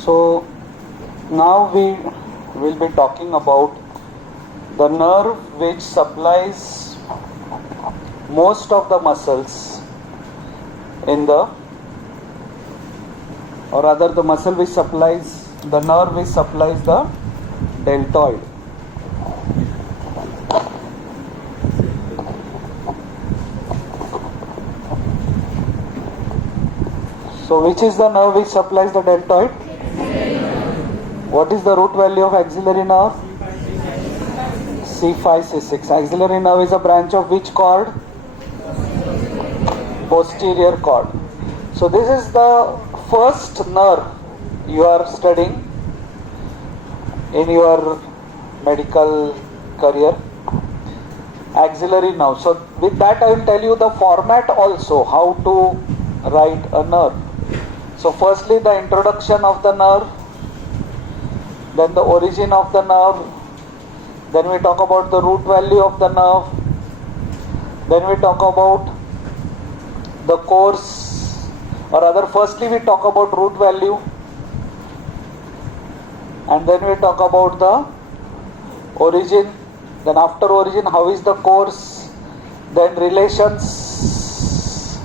So now we will be talking about the nerve which supplies most of the muscles in the, or rather the muscle which supplies, the nerve which supplies the deltoid. So which is the nerve which supplies the deltoid? What is the root value of axillary nerve? C5, C6. Axillary nerve is a branch of which cord? Posterior cord. So this is the first nerve you are studying in your medical career. Axillary nerve. So with that I will tell you the format also, how to write a nerve. So firstly the introduction of the nerve, then the origin of the nerve, then we talk about the root value of the nerve, then we talk about the course, or rather firstly we talk about root value, and then we talk about the origin, then after origin how is the course, then relations,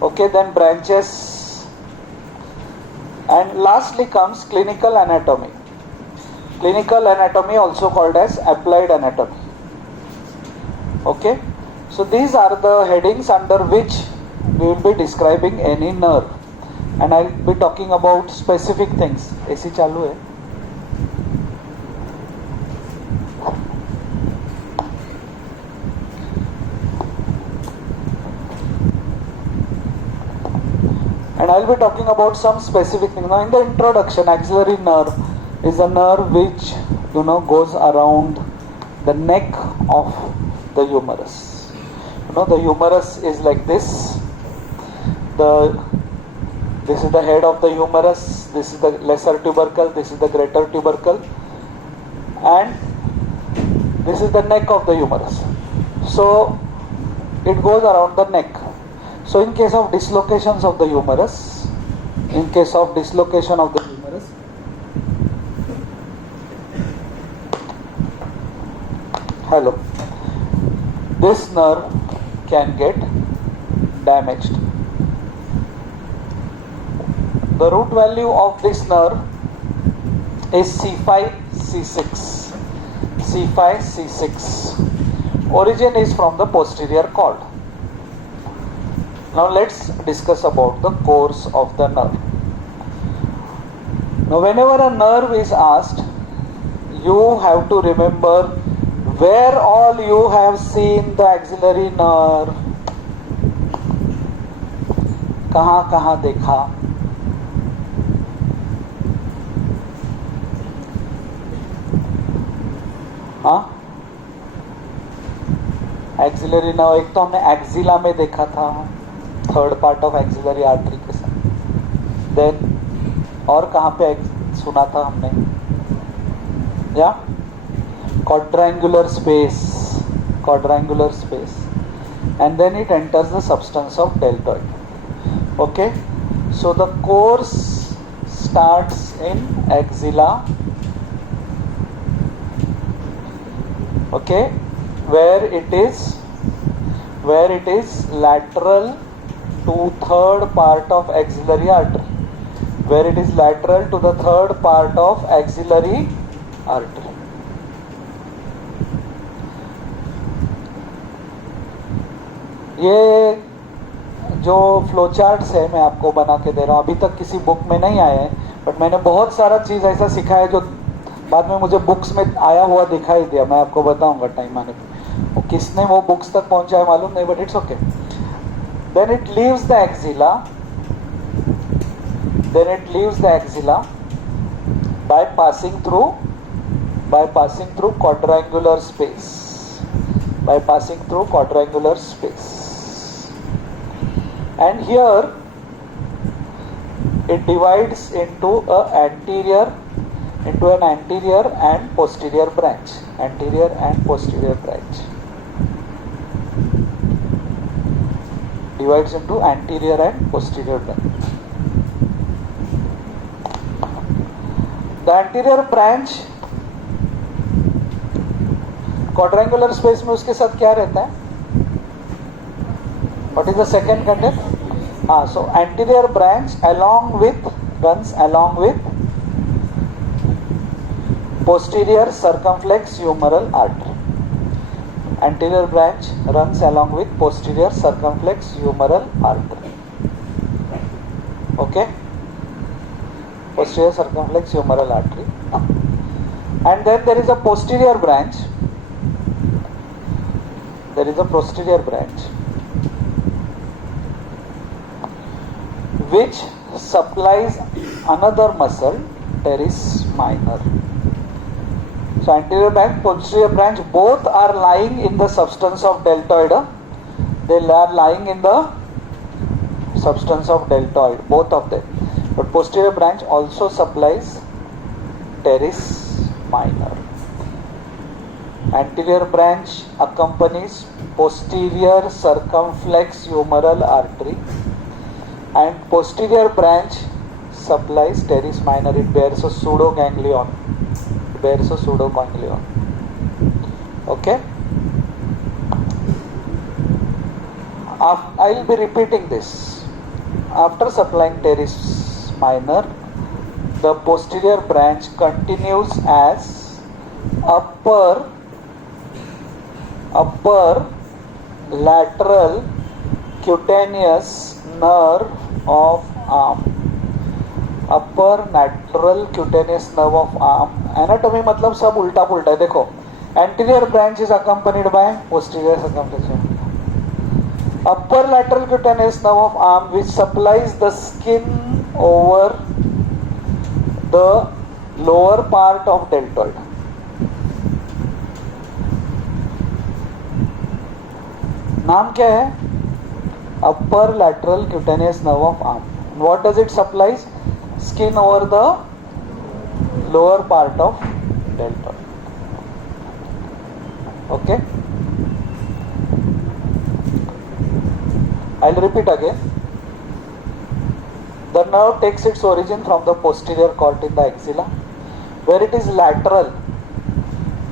okay, then branches, and lastly comes clinical anatomy. Clinical anatomy also called as applied anatomy. Okay, so these are the headings under which we will be describing any nerve, and I will be talking about specific things. AC चालू है? And I will be talking about some specific things. Now in the introduction, axillary nerve is a nerve which goes around the neck of the humerus. The humerus is like this. This is the head of the humerus, this is the lesser tubercle, this is the greater tubercle, and this is the neck of the humerus. So it goes around the neck. So in case of dislocations of the humerus, this nerve can get damaged. The root value of this nerve is C5, C6. C5, C6. Origin is from the posterior cord. Now let's discuss about the course of the nerve. Now whenever a nerve is asked, you have to remember where all you have seen the axillary nerve. कहाँ कहाँ देखा? हाँ? Axillary nerve एक तो हमने axilla में देखा था, third part of axillary artery के साथ. देन और कहाँ पे सुना था हमने? या quadrangular space, and then it enters the substance of deltoid. Okay, so the course starts in axilla. Okay, where it is lateral to third part of axillary artery, ये जो फ्लो चार्ट्स है मैं आपको बना के दे रहा हूँ, अभी तक किसी बुक में नहीं आए हैं, बट मैंने बहुत सारा चीज़ ऐसा सीखा है जो बाद में मुझे बुक्स में आया हुआ दिखाई दिया. मैं आपको बताऊंगा टाइम आने पे वो किसने वो बुक्स तक पहुंचा है मालूम नहीं, but it's okay. Then it leaves the axilla by passing through quadrangular space, and here it divides into an anterior and posterior branch. Divides into anterior and posterior branch. The anterior branch quadrangular space में उसके साथ क्या रहता है? What is the second content? हाँ, so anterior branch along with runs along with posterior circumflex humeral artery. Anterior branch runs along with posterior circumflex humeral artery. Okay, posterior circumflex humeral artery. And then there is a posterior branch. There is a posterior branch which supplies another muscle, teres minor. So anterior branch, posterior branch, both are lying in the substance of deltoid. They are lying in the substance of deltoid, both of them. But posterior branch also supplies teres minor. Anterior branch accompanies posterior circumflex humeral artery, and posterior branch supplies teres minor. It bears a pseudoganglion. Okay, I will be repeating this. After supplying teres minor, the posterior branch continues as upper lateral cutaneous nerve of arm. Upper lateral cutaneous nerve of arm. Anatomy मतलब सब उल्टा पुल्टा है. देखो, anterior branch is accompanied by posterior circumflex. Upper lateral cutaneous nerve of arm which supplies the skin over the lower part of deltoid. नाम क्या है? अपर lateral cutaneous nerve of arm. What does it supplies? Skin over the lower part of deltoid. Okay, I'll repeat again. The nerve takes its origin from the posterior cord in the axilla, where it is lateral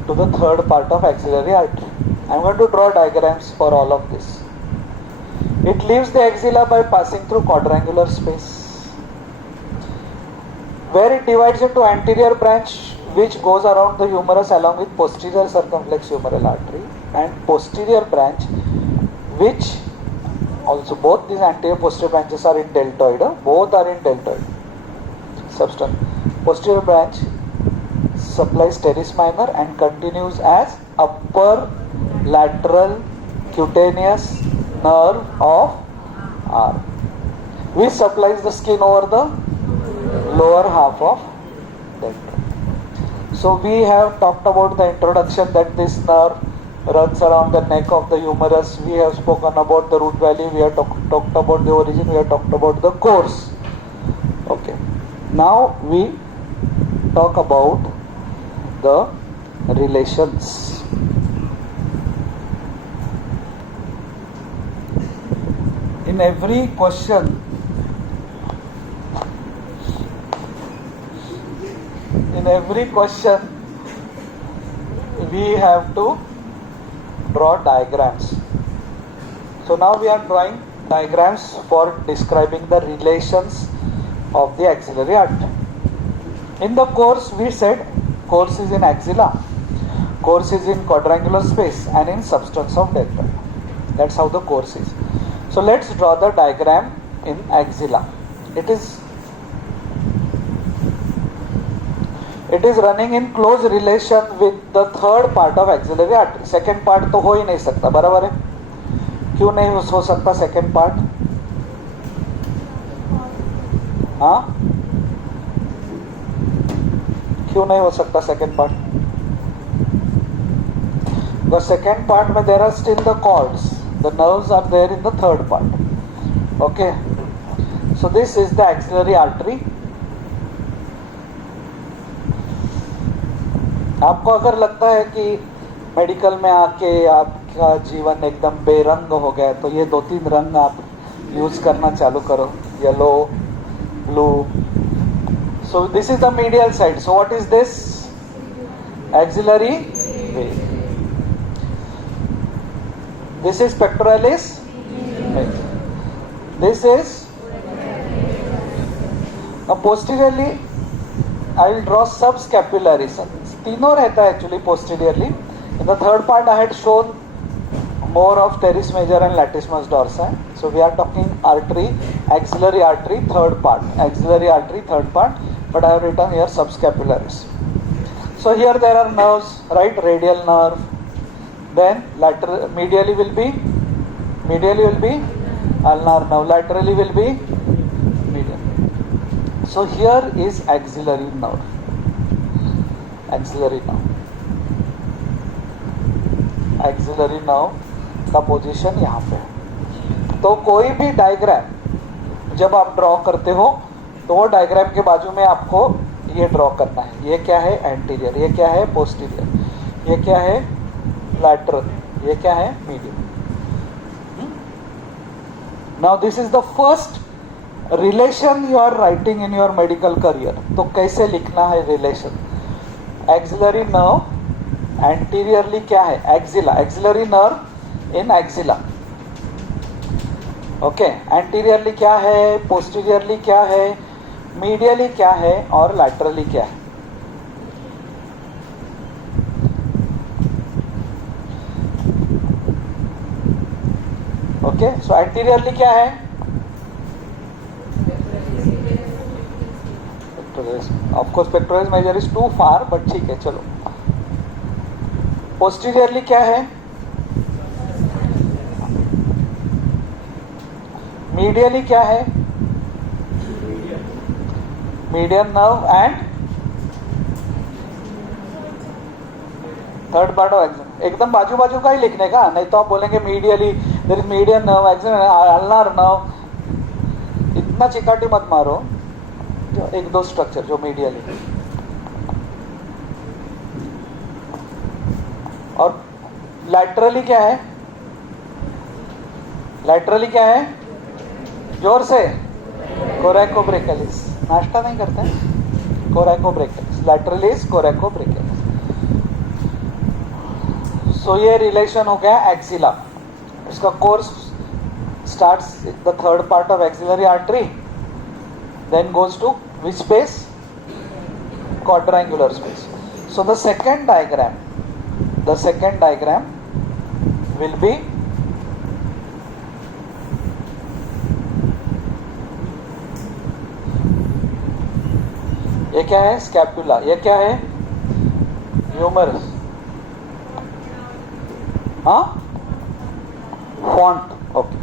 to the third part of axillary artery. I'm going to draw diagrams for all of this. It leaves the axilla by passing through quadrangular space, where it divides into anterior branch which goes around the humerus along with posterior circumflex humeral artery, and posterior branch which also, both these anterior posterior branches are in deltoid. Both are in deltoid substance. Posterior branch supplies teres minor and continues as upper lateral cutaneous nerve of arm, which supplies the skin over the lower half of deltoid. So we have talked about the introduction, that this nerve runs around the neck of the humerus. We have spoken about the root valley. We have talked about the origin. We have talked about the course. Okay. Now we talk about the relations. In every question, we have to draw diagrams. So now we are drawing diagrams for describing the relations of the axillary artery. In the course, we said course is in axilla, course is in quadrangular space, and in substance of deltoid. That's how the course is. So let's draw the diagram in axilla. It is running in close relation with the third part of axillary artery. Second part तो हो ही नहीं सकता, बराबर है? क्यों नहीं हो सकता second part? हाँ, क्यों नहीं हो सकता second part? The second part में there are still the cords. The nerves are there in the third part. Okay. So this is the axillary artery. आपको अगर लगता है कि मेडिकल में आके आपका जीवन एकदम बेरंग हो गया, तो ये 2-3 रंग आप यूज करना चालू करो. Yellow, blue, So this is the medial side. So what is this? Axillary vein. This is pectoralis major. This is now posteriorly. I will draw subscapularis. तीनों रहता है actually posteriorly. In the third part I had shown more of teres major and latissimus dorsi. So we are talking artery, axillary artery, third part. Axillary artery, third part. But I have written here subscapularis. So here there are nerves, right? Radial nerve. Then lateral, medially will be ulnar nerve. Laterally will be medial. So here is axillary nerve. Axillary nerve. Axillary nerve का position यहाँ पे है. तो कोई भी diagram जब आप draw करते हो तो वो डायग्राम के बाजू में आपको ये ड्रॉ करना है. ये क्या है? एंटीरियर. ये क्या है? पोस्टीरियर. ये क्या है? लैटरल. ये क्या है? Medial. Now this is the first relation you are writing in your medical career. तो कैसे लिखना है रिलेशन? एक्सिलरी नर्व एंटीरियरली क्या है? एक्सिला. एक्सिलरी नर्व इन एक्सिला. ओके. एंटीरियरली क्या है? पोस्टीरियरली क्या है? मीडियली क्या है? और लैटरली क्या है? ओके. सो एंटीरियरली क्या है? Of course pectoralis major is too far, but ठीक है, चलो. पोस्टीरियरली क्या है? मीडियली क्या है? Median nerve and third part of axilla. एकदम बाजू बाजू का ही लिखने का, नहीं तो आप बोलेंगे medially there is median nerve, axilla, ulnar nerve. इतना चिकाटी मत मारो. जो एक दो स्ट्रक्चर जो मीडियली. और लैटरली क्या है? लैटरली क्या है? जोर से. कोरैकोब्रेकलिस. नाश्ता नहीं करते हैं? कोरैकोब्रेकलिस. Laterally is कोरैकोब्रेकलिस. सो ये रिलेशन हो गया एक्सिला. इसका course starts the third part of axillary artery, then goes to which space? Quadrangular space. So the second diagram will be ये क्या है? स्कैपुला. ये क्या है? ह्यूमरस. हाँ, font. Okay.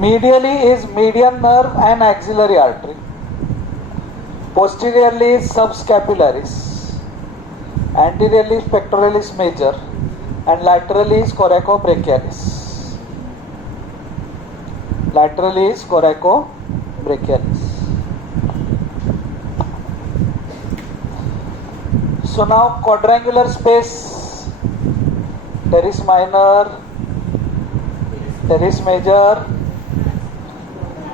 Medially is median nerve and axillary artery. Posteriorly is subscapularis. Anteriorly is pectoralis major, and laterally is coracobrachialis. Laterally is coracobrachialis. So now quadrangular space, teres minor, teres major,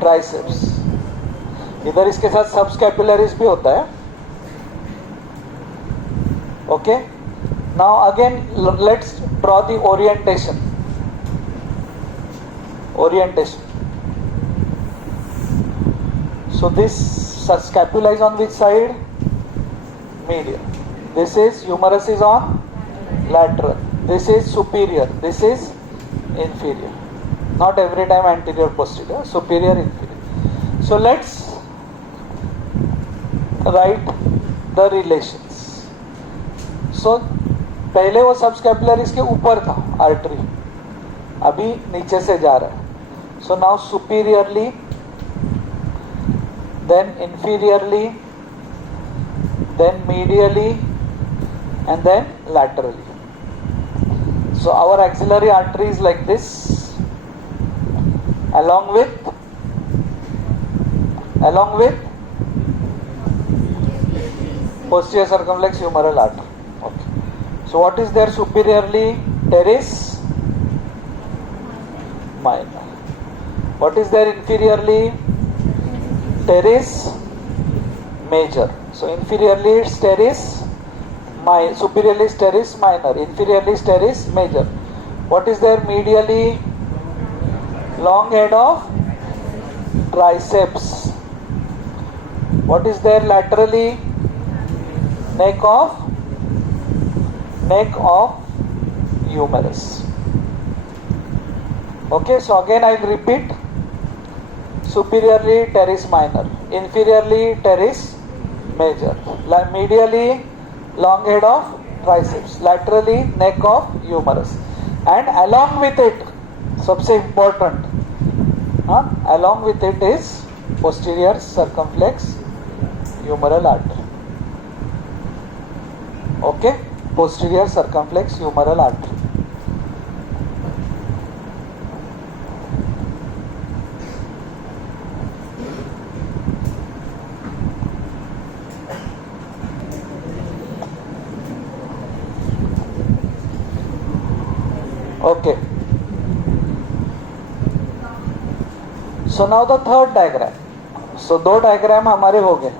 triceps. इधर इसके साथ subscapularis भी होता है. Okay. Now again let's draw the orientation. So this scapula is on which side? Medial. This is humerus is on lateral. This is superior. This is inferior. Not every time anterior posterior, superior inferior. So let's write the relations. So पहले वो subscapularis के ऊपर था artery, अभी नीचे से जा रहा है. So now superiorly, then inferiorly, then medially, and then laterally. So our axillary artery is like this. Along with posterior circumflex humeral artery. Okay. So what is there superiorly? Teres minor. What is there inferiorly? teres major. So inferiorly it's teres minor, superiorly is teres minor, inferiorly is teres major. What is there medially? Long head of triceps. What is there laterally? Neck of humerus. Okay, so again I will repeat. Superiorly teres minor, inferiorly teres major, medially long head of triceps, laterally neck of humerus, and along with it, सबसे important, along with it is posterior circumflex humeral artery. Okay, posterior circumflex humeral artery. Okay. So now the third diagram. So दो diagram हमारे हो गए.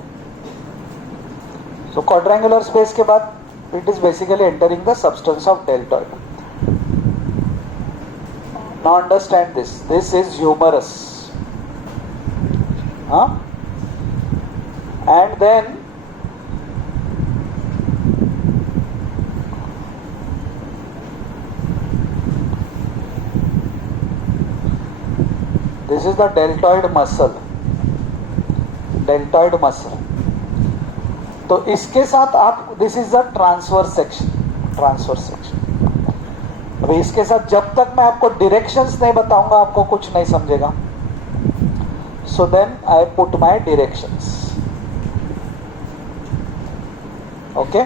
So quadrangular space के बाद it is basically entering the substance of deltoid. Now understand this. This is humerus. And then this is the deltoid muscle. Deltoid muscle. तो इसके साथ आप this is the transverse section. Transverse section. अभी इसके साथ जब तक मैं आपको डायरेक्शंस नहीं बताऊंगा आपको कुछ नहीं समझेगा. So then I put my directions. Okay,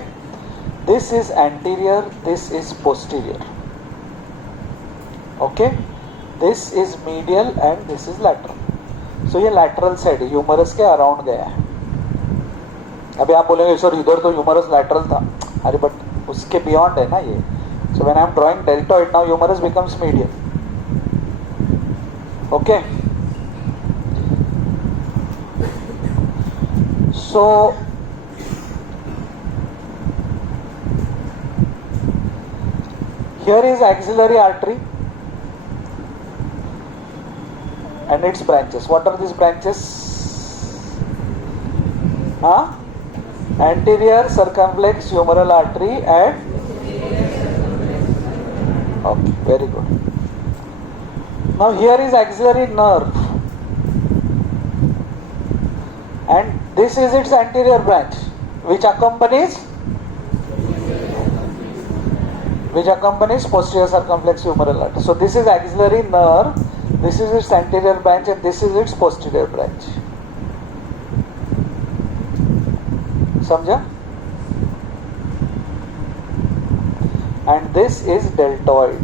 this is anterior, this is posterior. Okay, this is medial and this is lateral. So ये लैटरल साइड ह्यूमरस के अराउंड गया है. अभी आप बोलेंगे सर इधर तो ह्यूमरस लैटरल था. अरे बट उसके बियॉन्ड है ना ये. So when I am drawing deltoid now humerus becomes medial. Okay, so here is axillary artery and its branches. What are these branches? Anterior circumflex humeral artery and okay, very good. Now here is axillary nerve and this is its anterior branch which accompanies posterior circumflex humeral artery. So this is axillary nerve, this is its anterior branch and this is its posterior branch. समझा? And this is deltoid.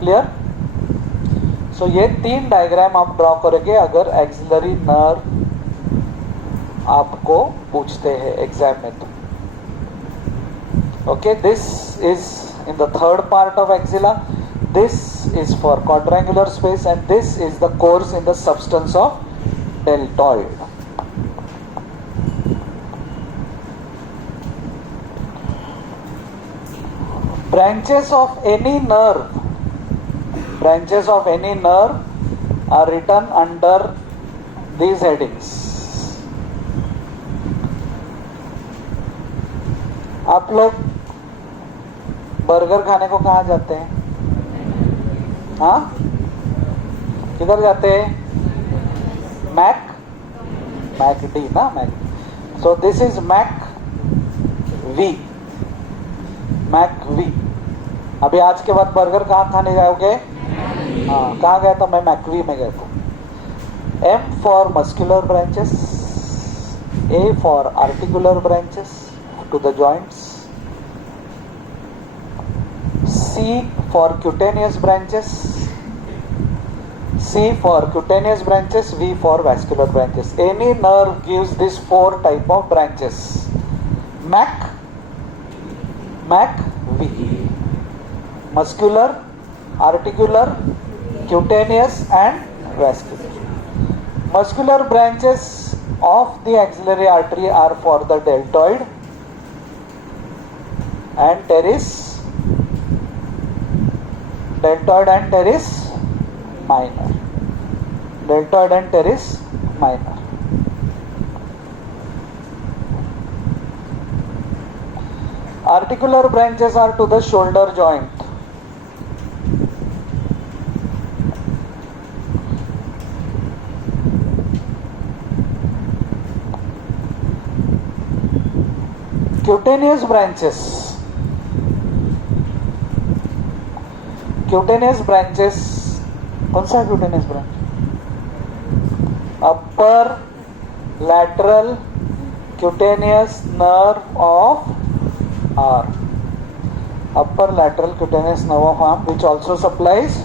Clear? So ये तीन diagram आप draw करोगे अगर axillary nerve आपको पूछते हैं exam में तो. Okay, this is in the third part of axilla. This is for quadrangular space and this is the course in the substance of deltoid. Branches of any nerve are written under these headings. आप लोग burger खाने को कहाँ जाते हैं? हाँ, किधर जाते हैं? मैकडी ना, Mac. So this is McV. अभी आज के बाद बर्गर कहाँ खाने जाओगे? हाँ, कहाँ गया था? मैं मैकवी में गया था. M for muscular branches, A for articular branches to the joints, C for cutaneous branches, V for vascular branches. Any nerve gives this four type of branches. MAC, V. muscular, articular, cutaneous and vascular. Muscular branches of the axillary artery are for the deltoid and teres, deltoid and teres minor, deltoid and teres minor. Articular branches are to the shoulder joint. Cutaneous branches. Cutaneous branches. कौन सा cutaneous branch? Upper lateral cutaneous nerve of arm. Upper lateral cutaneous nerve of arm, which also supplies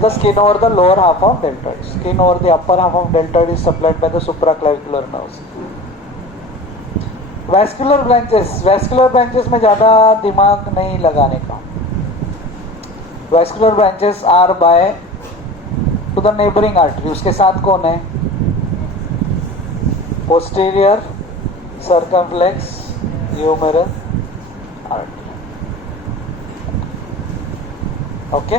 the skin over the lower half of deltoid. Skin over the upper half of deltoid is supplied by the supraclavicular nerves. Vascular branches में ज़्यादा दिमाग नहीं लगाने का. Vascular branches are by to the neighbouring artery. उसके साथ कौन है? Posterior circumflex humeral artery. Okay.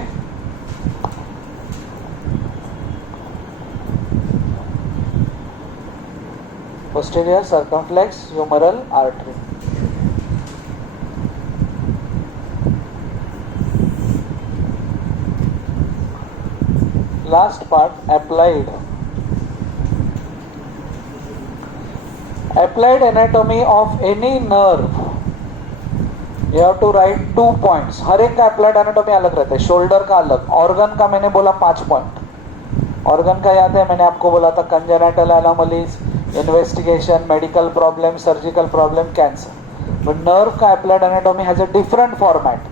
posterior circumflex humeral artery. Last part, applied. Applied anatomy of any nerve. You have to write 2 points. हर एक का applied anatomy अलग रहता है. Shoulder का अलग, ऑर्गन का मैंने बोला 5 पॉइंट. ऑर्गन का याद है, मैंने आपको बोला था congenital anomalies, investigation, medical problem, surgical problem, cancer. But nerve ka applied anatomy has a different format.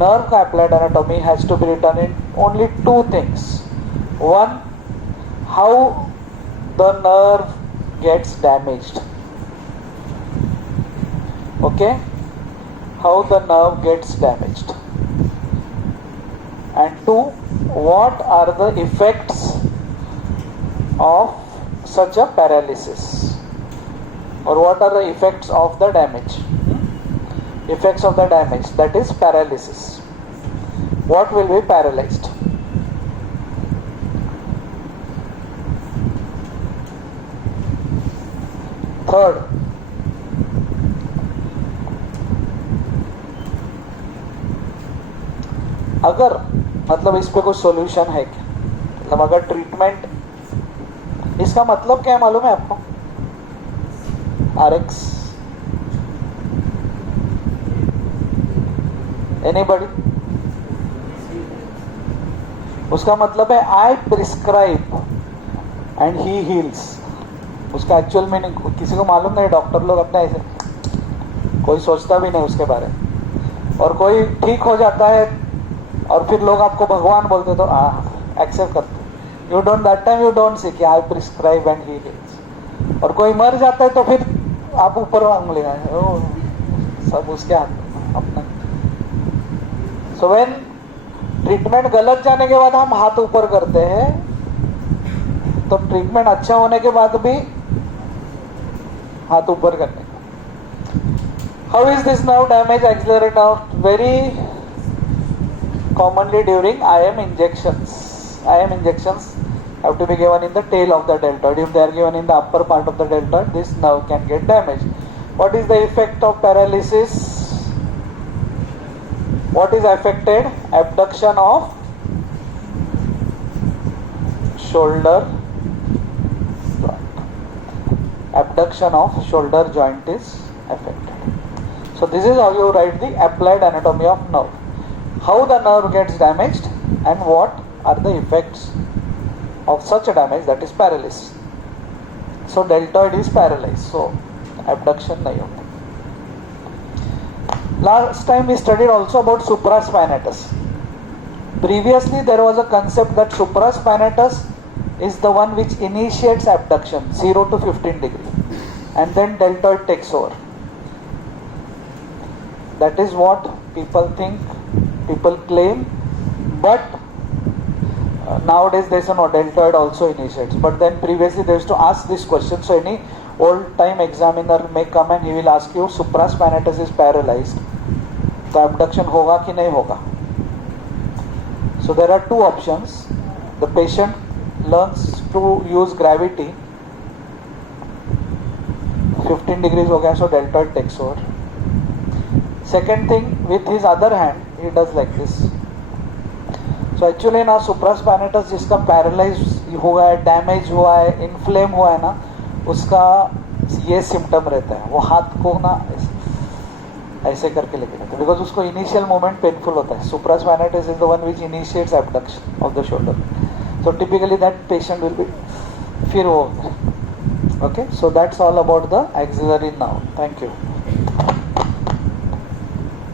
Nerve ka applied anatomy has to be written in only 2 things. One, how the nerve gets damaged. Okay? How the nerve gets damaged. And 2, what are the effects of such a paralysis, or what are the effects of the damage? Effects of the damage, that is paralysis. What will be paralyzed? Third, अगर मतलब इस पे कोई solution है क्या? मतलब अगर treatment, इसका मतलब क्या है मालूम है आपको? RX. एनीबॉडी? उसका मतलब है आई प्रिस्क्राइब एंड ही हील्स. उसका एक्चुअल मीनिंग किसी को मालूम नहीं. डॉक्टर लोग अपने ऐसे, कोई सोचता भी नहीं उसके बारे में. और कोई ठीक हो जाता है और फिर लोग आपको भगवान बोलते तो एक्सेप्ट करते. You don't, that time you don't say कि I prescribe and he heals. और कोई मर जाता है तो फिर आप ऊपर उंगली सब उसके हाथ अपना. So when ट्रीटमेंट गलत जाने के बाद हम हाथ ऊपर करते हैं, तो ट्रीटमेंट अच्छा होने के बाद भी हाथ ऊपर करने का. How is this nerve damage? Axillary nerve very commonly during IM injections. IM injections have to be given in the tail of the deltoid. If they are given in the upper part of the deltoid, this nerve can get damaged. What is the effect of paralysis? What is affected? Abduction of shoulder joint. Abduction of shoulder joint is affected. So this is how you write the applied anatomy of nerve. How the nerve gets damaged and what are the effects of such a damage, that is paralysis. So deltoid is paralyzed, so abduction nahi hota. Last time we studied also about supraspinatus. Previously there was a concept that supraspinatus is the one which initiates abduction 0 to 15 degree and then deltoid takes over. That is what people think, people claim, but nowadays there's an deltoid also initiates. But then previously they used to ask this question. So any old time examiner may come and he will ask you, supraspinatus is paralyzed, तो abduction होगा कि नहीं होगा? So there are two options. The patient learns to use gravity. 15 degrees हो गया, so deltoid takes over. Second thing, with his other hand, he does like this. So actually ना supraspinatus जिसका paralyse हुआ है, डैमेज हुआ है, inflame हुआ है ना, उसका ये सिम्टम रहता है. वो हाथ को ना ऐसे करके लेके जाते हैं, बिकॉज उसको इनिशियल मोमेंट पेनफुल होता है. supraspinatus is the one which initiates abduction of the shoulder. So typically that patient will be फिर वो. Okay, so that's all about the axillary now. Thank you.